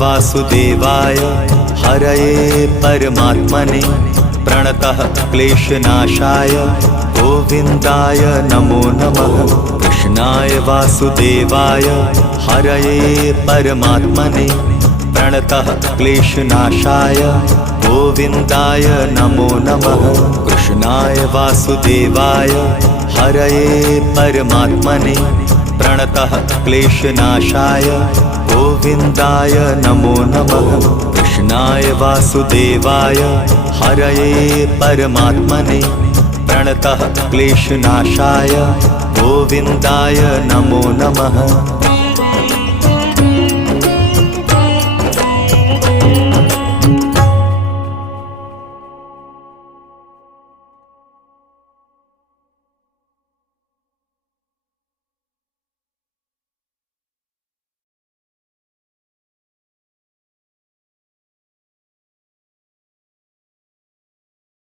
वासुदेवाय हरये परमात्मने प्रणतः क्लेशनाशाय गोविन्दाय नमो नमः। कृष्णाय वासुदेवाय हरये परमात्मने प्रणतः क्लेशनाशाय गोविन्दाय नमो नमः। कृष्णाय वासुदेवाय हरये परमात्मने प्रणतः क्लेशनाशाय गोविन्दाय नमो नमः। कृष्णाय वासुदेवाय हरये परमात्मने प्रणतः क्लेशनाशाय गोविन्दाय नमो नमः।